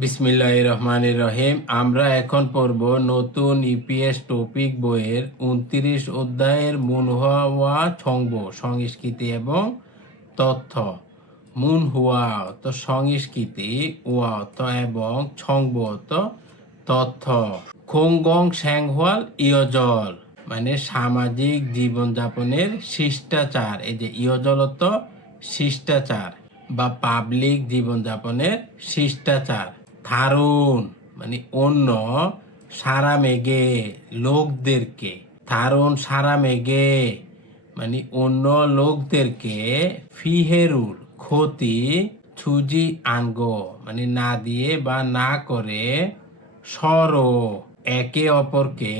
বিসমিল্লাহ রহমান রহিম। আমরা এখন পড়ব নতুন ইপিএস টপিক বইয়ের উনত্রিশ অধ্যায়ের মুনহুয়া ছংব সংস্কৃতি এবং তথ্য। মুন হুয়া তো সংস্কৃতি ওয়া তো এবং ছংব তো তথ্য। খোংগং শ্যাংহোয়াল ইয়জল মানে সামাজিক জীবনযাপনের শিষ্টাচার। এই যে ইয়জল তো শিষ্টাচার বা পাবলিক জীবনযাপনের শিষ্টাচার। থারুন মানে অন্য সারা মেঘে লোকদেরকে থারুন সারা মেঘে মানে অন্য লোকদেরকে ফিহেরুল ক্ষতি ছুজি আনগো মানে না দিয়ে বা না করে সর, একে অপরকে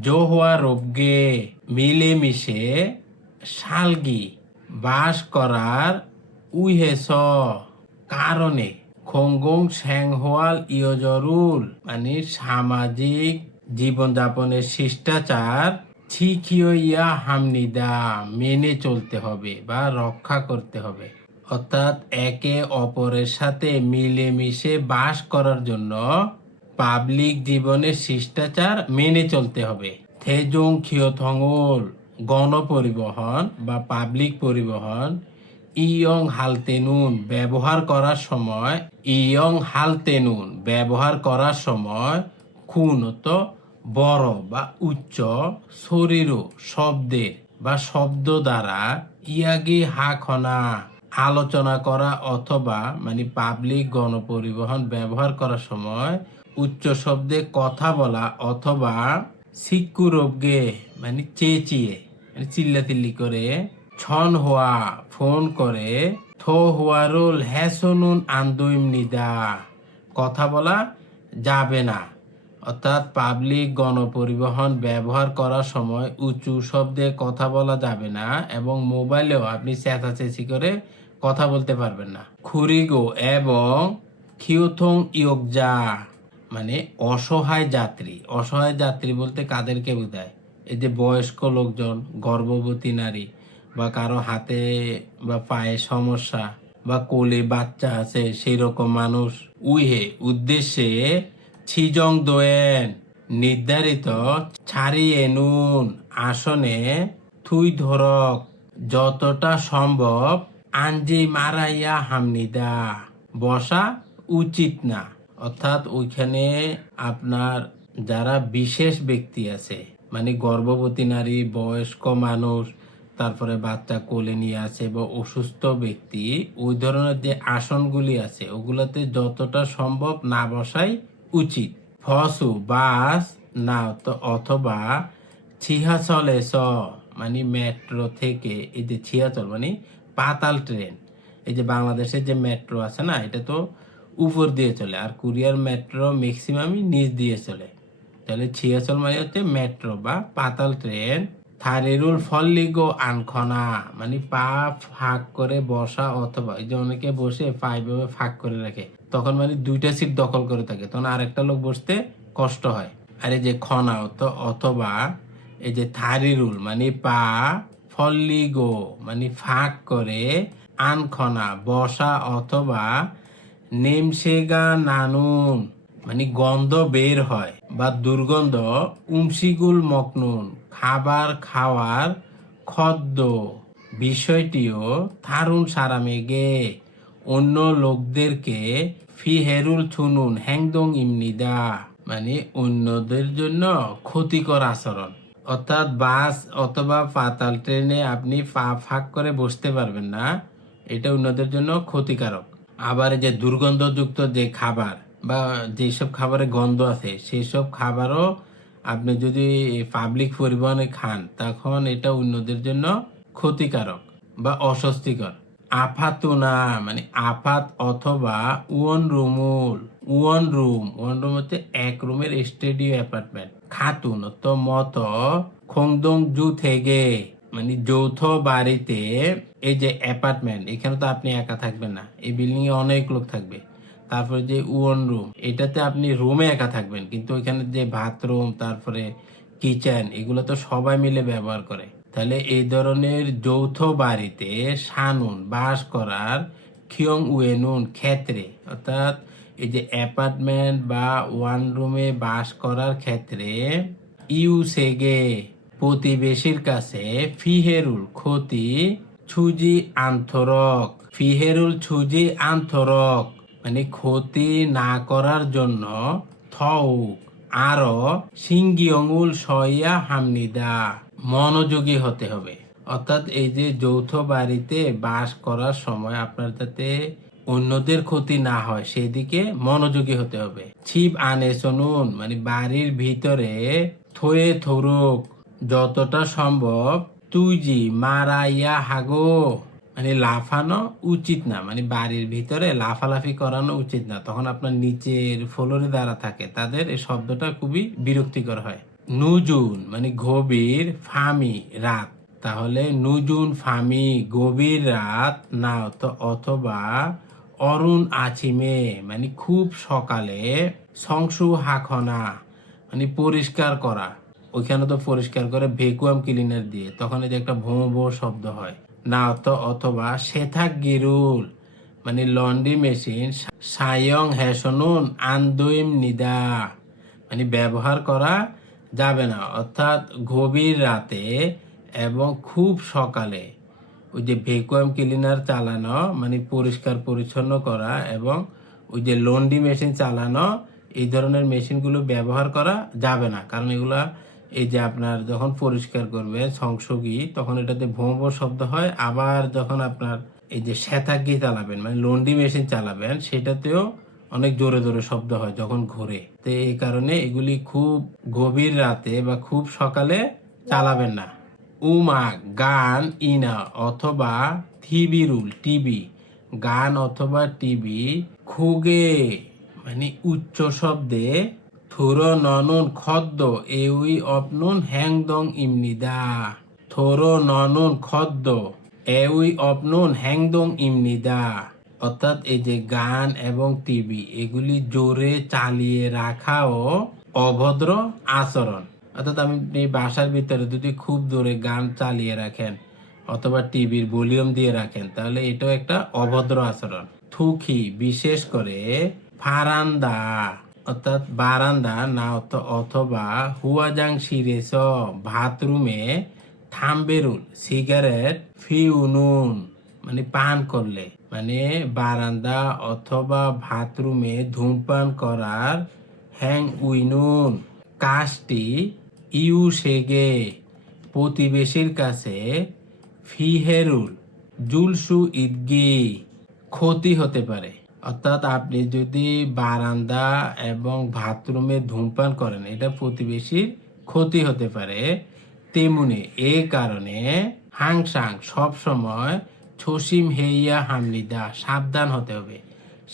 জোহোয়া রোবগে মিলেমিশে শালগি বাস করার উইহেস কারণে খোংগং শ্যাংহোয়াল ইয়জরুল মানে সামাজিক জীবনযাপনের শিষ্টাচার ছিখিয়া হামনিদা মেনে চলতে হবে বা রক্ষা করতে হবে অর্থাৎ একে অপরের সাথে মিলেমিশে বাস করার জন্য পাবলিক জীবনের শিষ্টাচার মেনে চলতে হবে থেজং খিওথঙ্গল গণপরিবহন বা পাবলিক পরিবহন ইয়ং হালতেনুন ব্যবহার করার সময়, ইয়ং হালতেনুন ব্যবহার করার সময় খুনত বড় বা উচ্চ শরীর শব্দের বা শব্দ দ্বারা। ইয়াগি হাখনা আলোচনা করা অথবা মানে পাবলিক গণপরিবহন ব্যবহার করার সময় উচ্চ শব্দে কথা বলা অথবা সিকুরবগে মানে চেঁচিয়ে মানে চিল্লাচিল্লি করে ছন হওয়া ফোন করে, থো হুয়ারুল হ্যাসনুন আন্দুইম নিদা। কথা বলা যাবে না। অর্থাৎ পাবলিক গণপরিবহন ব্যবহার করার সময় উঁচু শব্দে কথা বলা যাবে না এবং মোবাইলেও আপনি চেঁচাচেঁচি করে কথা বলতে পারবেন না। খুরিগো এবং খিউথং ইয়োগজা মানে অসহায় যাত্রী। অসহায় যাত্রী বলতে কাদেরকে বোঝায়? এই যে বয়স্ক লোকজন, গর্ভবতী নারী। বা কারও হাতে বা পায়ে সমস্যা বা কোলে বাচ্চা আছে সেই রকম মানুষ উইহে উদ্দেশ্যে ছিজং দোয়েন, নির্ধারিত ছাড়িয়ে নুন, আসনে থুই ধরক, যতটা সম্ভব আঞ্জি মারাইয়া হামনিদা, বসা উচিত না। অর্থাৎ ওইখানে আপনার যারা বিশেষ ব্যক্তি আছে মানে গর্ভবতী নারী, বয়স্ক মানুষ তারপরে বাচ্চা কোলে নিয়ে আসে বা অসুস্থ ব্যক্তি, ওই ধরনের যে আসনগুলি আছে, ওগুলোতে যতটা সম্ভব না বসাই উচিত। ফসু, বাস না অথবা ছিহাচলে স মানে মেট্রো থেকে, এই যে ছিয়াচল মানে পাতাল ট্রেন, এই যে বাংলাদেশের যে মেট্রো আছে না, এটা তো উপর দিয়ে চলে, আর কুরিয়ার মেট্রো ম্যাক্সিমামই নিচ দিয়ে চলে। তাহলে ছিয়াচল মানে হচ্ছে মেট্রো বা পাতাল ট্রেন থারেরুল ফল্লিগো আনখনা মানে পা ফাঁক করে বসা অথবা এই যে অনেকে বসে পা এভাবে ফাঁক করে রাখে, তখন মানে দুইটা সিট দখল করে থাকে। তখন আরেকটা লোক বসতে কষ্ট হয়। আর এই যে খনা অথবা এই যে থারিরুল মানে পা ফল্লিগো মানে ফাঁক করে আনখনা, বসা অথবা নেমসেগা নানুন মানে গন্ধ বের হয় বা দুর্গন্ধ উমসিগুল মকনুন খাবার খাওয়ার খদ্দ বিষয়টিও থারুন সারা মেঘে অন্য লোকদেরকে ফিহেরুল ছুনুন হ্যাংদং ইমনিদা মানে অন্যদের জন্য ক্ষতিকর আচরণ। অর্থাৎ বাস অথবা পাতাল ট্রেনে আপনি পা ফাঁক করে বসতে পারবেন না, এটা অন্যদের জন্য ক্ষতিকারক। আবার যে দুর্গন্ধযুক্ত যে খাবার বা যেসব খাবারে গন্ধ আছে সেই সব খাবারও আপনি যদি পাবলিক পরিবহনে খান, তখন এটা অন্যদের জন্য ক্ষতিকারক বা অস্বস্তিকর। আফাতুনা মানে আফাত অথবা ওয়ান রুমুল, ওয়ান রুম ওয়ান রুম হচ্ছে এক রুমের স্টেডিও অ্যাপার্টমেন্ট। খাতুন তো মত, খংদং জু থেকে মানে যৌথ বাড়িতে এই যে অ্যাপার্টমেন্ট, এখানে তো আপনি একা থাকবেন না। এই বিল্ডিং এ অনেক লোক থাকবে। তারপরে যে ওয়ান রুম, এটাতে আপনি রুমে একা থাকবেন। কিন্তু ওইখানে যে বাথরুম তারপরে কিচেন এগুলো তো সবাই মিলে ব্যবহার করে। তাহলে এই ধরনের যৌথ বাড়িতে সানুন, বাস করার খিয়ং উয়েনুন ক্ষেত্রে, অর্থাৎ এই যে অ্যাপার্টমেন্ট বা ওয়ান রুমে বাস করার ক্ষেত্রে ইউসেগে প্রতিবেশীর কাছে ফিহেরুল ক্ষতি, ছুজি আন্তরক ফিহেরুল ছুজি আন্তরক মানে ক্ষতি না করার জন্য থউক আরও, সিঙ্গি অঙ্গুল সইয়া হামনিদা। মনোযোগী হতে হবে। অর্থাৎ এই যে যৌথ বাড়িতে বাস করার সময় আপনার যাতে অন্যদের ক্ষতি না হয়, সেদিকে মনোযোগী হতে হবে। ছিপ আনে শুনুন মানে বাড়ির ভিতরে থয়ে থরুক। যতটা সম্ভব তুই জি মারাইয়া হাগো। মানে লাফানো উচিত না। মানে বাড়ির ভিতরে লাফালাফি করানো উচিত না। তখন আপনার নিচের ফ্লোরে দ্বারা থাকে, তাদের এই শব্দটা খুবই বিরক্তিকর হয়। নুজুন মানে গভীর, ফামি রাত। তাহলে নুজুন, ফামি, গভীর রাত না অথ- অথবা অরুণ আছিমে মানে খুব সকালে সংসু হাখনা মানে পরিষ্কার করা। ওইখানে তো পরিষ্কার করে ভেকুয়াম ক্লিনার দিয়ে, তখন এই যে একটা ভোঁ ভোঁ শব্দ হয়। না অথবা শেথাক গিরুল মানে লন্ড্রি মেশিন, সায়ং হ্যাসনুন আন্দোইম নিদা মানে ব্যবহার করা যাবে না। অর্থাৎ গভীর রাতে এবং খুব সকালে ওই যে ভ্যাকুয়াম ক্লিনার চালানো মানে পরিষ্কার পরিচ্ছন্ন করা এবং ওই যে লন্ড্রি মেশিন চালানো, এই ধরনের মেশিনগুলো ব্যবহার করা যাবে না। কারণ এগুলা এই যে আপনার যখন পরিষ্কার করবে সংসগী, তখন এটাতে ভোঁ ভোঁ শব্দ হয়। আবার যখন আপনার এই যে শ্বেতাগি চালাবেন মানে লন্ডি মেশিন চালাবেন, সেটাতেও অনেক জোরে জোরে শব্দ হয় যখন ঘোরে। তো এই কারণে এগুলি খুব গভীর রাতে বা খুব সকালে চালাবেন না। উমা গান, ইনা অথবা থিবিরুল টিভি, গান অথবা টিভি খুগে মানে উচ্চ শব্দে থুর ননুন খদ্দ, এউই অপনুন হ্যাংদং ইমনিদা। থোর ননুন খদ্দ, এউই অপনুন হ্যাংদং ইমনিদা। অর্থাৎ এই যে গান এবং টিভি, এগুলি জোরে চালিয়ে রাখাও অভদ্র আচরণ। অর্থাৎ এই বাসার ভিতরে যদি খুব জোরে গান চালিয়ে রাখেন অথবা টিভির ভলিউম দিয়ে রাখেন, তাহলে এটাও একটা অভদ্র আচরণ। থুকি বিশেষ করে ফারান্দা। অর্থাৎ বারান্দা না অথ- অথবা হুয়াজাং সিরেস বাথরুমে থাম্বেরুল সিগারেট ফিউনুন মানে পান করলে। মানে বারান্দা অথবা বাথরুমে ধূমপান করার হ্যাং উইনুন। কাজটি ইউ সেগে প্রতিবেশীর কাছে ফিহেরুল জুলসু ইদগি ক্ষতি হতে পারে। অর্থাৎ আপনি যদি বারান্দা এবং বাথরুমে ধূমপান করেন, এটা প্রতিবেশীর ক্ষতি হতে পারে। তেমনি এ কারণে হাংসাং সব সময় ছসিম হেইয়া হামলিদা সাবধান হতে হবে।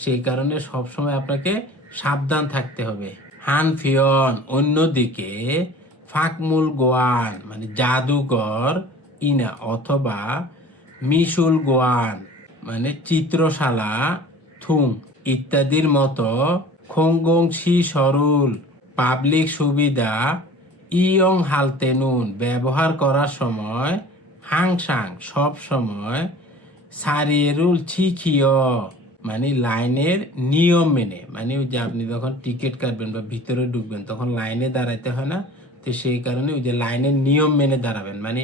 সেই কারণে সবসময় আপনাকে সাবধান থাকতে হবে। হানফিয়ন অন্যদিকে ফাকমুল গোয়ান মানে জাদুঘর, ইনা অথবা মিশুল গোয়ান মানে চিত্রশালা থুং ইত্যাদির মতো খোংগং সি সরুল, পাবলিক সুবিধা, ইয়ং হালতেনুন ব্যবহার করার সময় হাংসাং সব সময় সারিয়েরুল ছিখিয় মানে লাইনের নিয়ম মেনে। মানে ওই যে আপনি যখন টিকিট কাটবেন বা ভিতরে ঢুকবেন, তখন লাইনে দাঁড়াইতে হয় না? তো সেই কারণে ওই যে লাইনের নিয়ম মেনে দাঁড়াবেন। মানে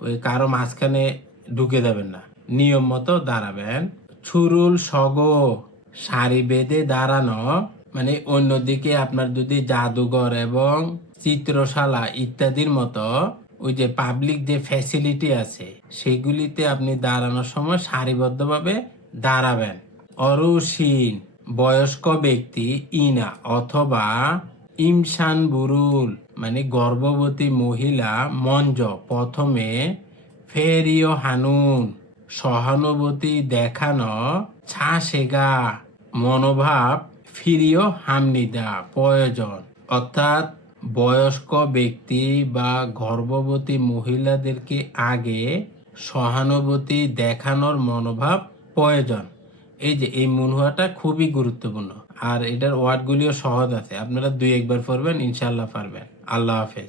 ওই কারও মাঝখানে ঢুকে যাবেন না। নিয়ম মতো দাঁড়াবেন। ছুরুল সগো। সারি বেঁধে দাঁড়ানো। মানে অন্যদিকে আপনার যদি জাদুঘর এবং চিত্রশালা ইত্যাদির মতো ওই যে পাবলিক যে ফ্যাসিলিটি আছে, সেগুলিতে আপনি দাঁড়ানোর সময় সারিবদ্ধভাবে দাঁড়াবেন। অরুসীন, বয়স্ক ব্যক্তি, ইনা অথবা ইমসান বুরুল মানে গর্ভবতী মহিলা, মঞ্জ, প্রথমে ফেরিও হানুন। সহানুভূতি দেখানো ছা ছাসেগা মনোভাব ফিরিও হামনিদা, প্রয়োজন। অর্থাৎ বয়স্ক ব্যক্তি বা গর্ভবতী মহিলাদেরকে আগে সহানুভূতি দেখানোর মনোভাব প্রয়োজন। এই যে, এই মনোভাবটা খুবই গুরুত্বপূর্ণ। আর এটার ওয়ার্ডগুলিও সহজ আছে। আপনারা দুই একবার পড়বেন ইনশাল্লাহ পারবেন। আল্লাহ হাফেজ।